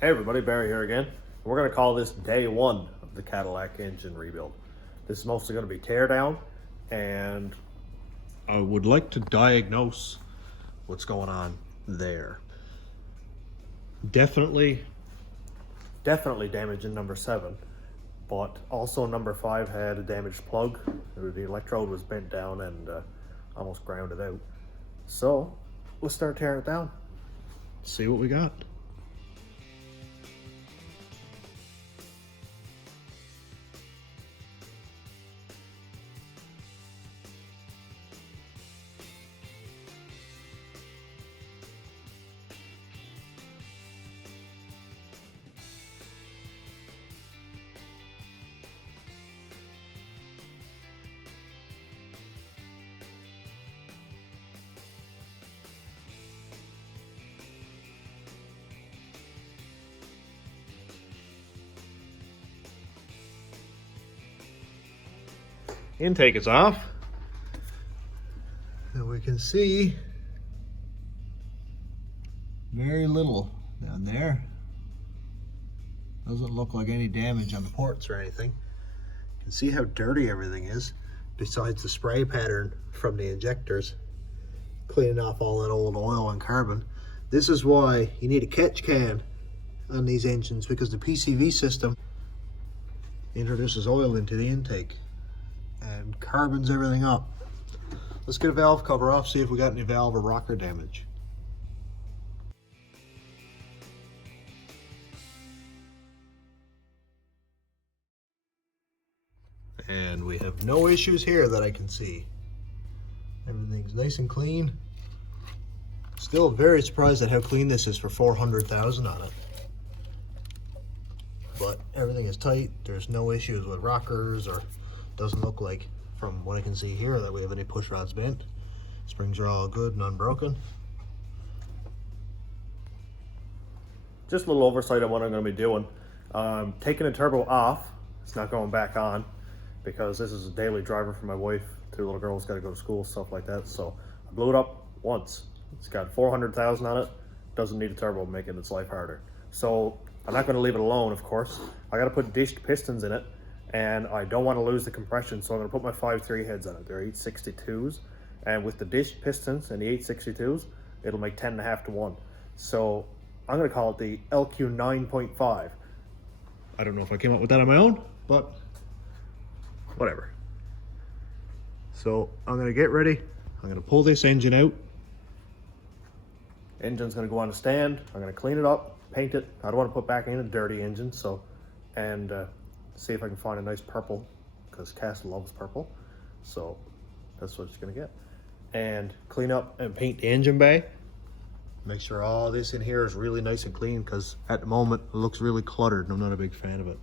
Hey everybody, Barry here again. We're going to call this day one of the Cadillac engine rebuild. This is mostly going to be tear down, and I would like to diagnose what's going on there. Definitely damage in number 7, but also number 5 had a damaged plug. The electrode was bent down and almost grounded out. So let's start tearing it down. See what we got. Intake is off, and we can see very little down there. Doesn't look like any damage on the ports or anything. You can see how dirty everything is, besides the spray pattern from the injectors, cleaning off all that old oil and carbon. This is why you need a catch can on these engines, because the PCV system introduces oil into the intake and carbons everything up. Let's get a valve cover off, see if we got any valve or rocker damage. And we have no issues here that I can see. Everything's nice and clean. Still very surprised at how clean this is for 400,000 on it. But everything is tight. There's no issues with rockers, or doesn't look like, from what I can see here, that we have any push rods bent. Springs are all good and unbroken. Just a little oversight on what I'm going to be doing. Taking the turbo off. It's not going back on, because this is a daily driver for my wife. 2 little girls got to go to school, stuff like that. So I blew it up once. It's got 400,000 on it. Doesn't need a turbo, making its life harder. So I'm not going to leave it alone, of course. I got to put dished pistons in it, and I don't want to lose the compression, so I'm going to put my 5.3 heads on it. They're 862s, and with the dished pistons and the 862s, it'll make 10.5 to 1. So I'm going to call it the LQ 9.5. I don't know if I came up with that on my own, but whatever. So I'm going to get ready. I'm going to pull this engine out. Engine's going to go on a stand. I'm going to clean it up, paint it. I don't want to put back in a dirty engine, so, and see if I can find a nice purple, because Cass loves purple. So that's what it's going to get. And clean up and paint the engine bay. Make sure all this in here is really nice and clean, because at the moment it looks really cluttered and I'm not a big fan of it.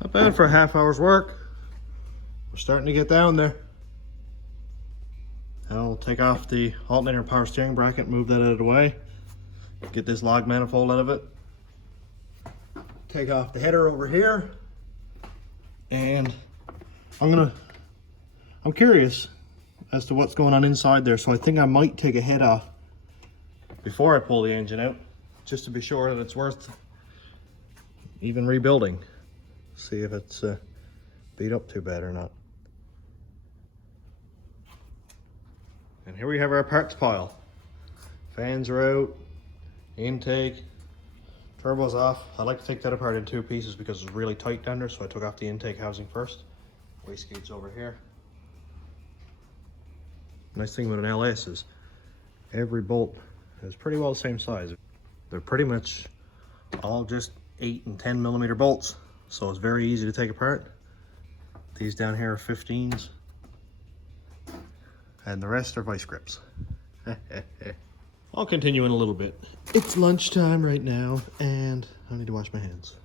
Not bad for a half hour's work. We're starting to get down there. I'll take off the alternator power steering bracket, move that out of the way, get this log manifold out of it, take off the header over here, and I'm curious. as to what's going on inside there. So I think I might take a head off before I pull the engine out, just to be sure that it's worth even rebuilding. See if it's beat up too bad or not. And here we have our parts pile. Fans are out, intake, turbo's off. I like to take that apart in two pieces because it's really tight down there, so I took off the intake housing first. Wastegate's over here. Nice thing with an LS is every bolt is pretty well the same size. They're pretty much all just 8 and 10 millimeter bolts, so it's very easy to take apart. These down here are 15s, and the rest are vice grips. I'll continue in a little bit. It's lunchtime right now, and I need to wash my hands.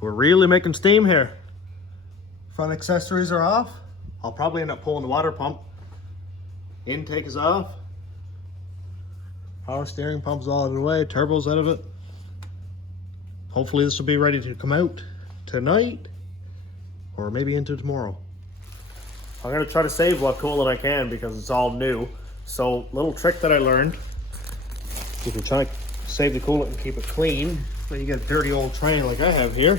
We're really making steam here. Front accessories are off. I'll probably end up pulling the water pump. Intake is off. Power steering pump's all out of the way. Turbo's out of it. Hopefully this will be ready to come out tonight or maybe into tomorrow. I'm gonna try to save what coolant I can because it's all new. So, little trick that I learned, if you're trying to save the coolant and keep it clean, when you get a dirty old train like I have here,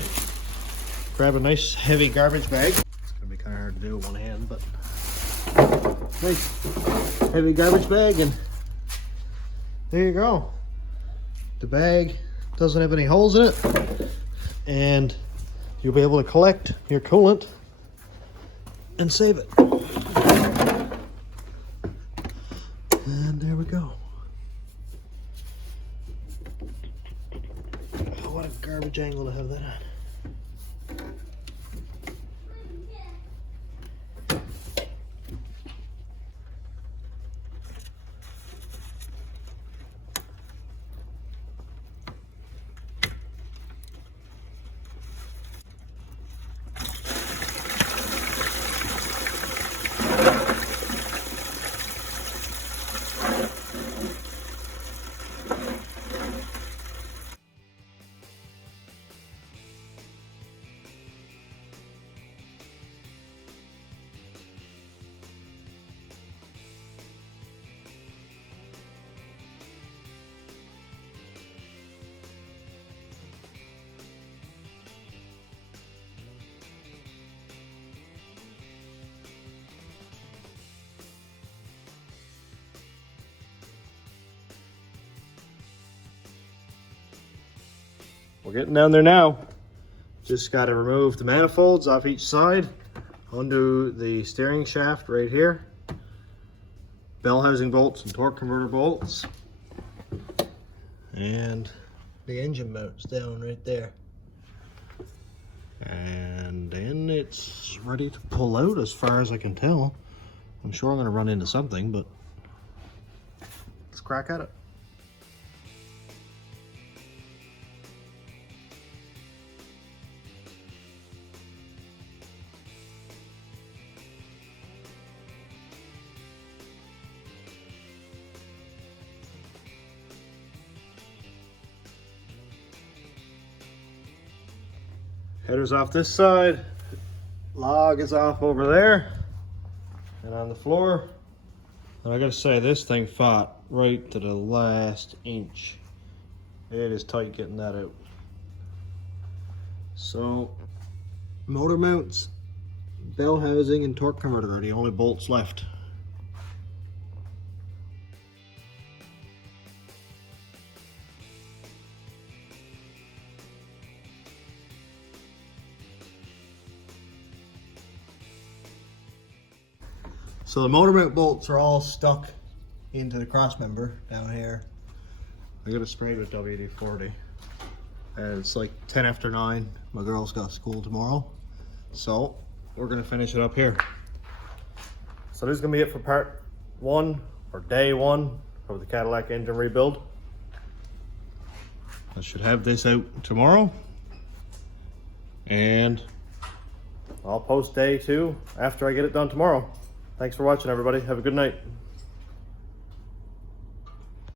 grab a nice heavy garbage bag. It's gonna be kind of hard to do with one hand, but nice heavy garbage bag, and there you go. The bag doesn't have any holes in it, and you'll be able to collect your coolant and save it. And there we go. What a garbage angle to have that on. We're getting down there now. Just got to remove the manifolds off each side. Undo the steering shaft right here. Bell housing bolts and torque converter bolts. And the engine mounts down right there. And then it's ready to pull out as far as I can tell. I'm sure I'm going to run into something, but let's crack at it. Header's off this side, log is off over there, and on the floor. And I gotta say, this thing fought right to the last inch. It is tight getting that out. So, motor mounts, bell housing, and torque converter are the only bolts left. So the motor mount bolts are all stuck into the cross member down here. I got it sprayed with WD-40. And it's like 10 after 9. My girl's got school tomorrow. So we're gonna finish it up here. So this is gonna be it for part 1 or day 1 of the Cadillac engine rebuild. I should have this out tomorrow, and I'll post day 2 after I get it done tomorrow. Thanks for watching, everybody. Have a good night.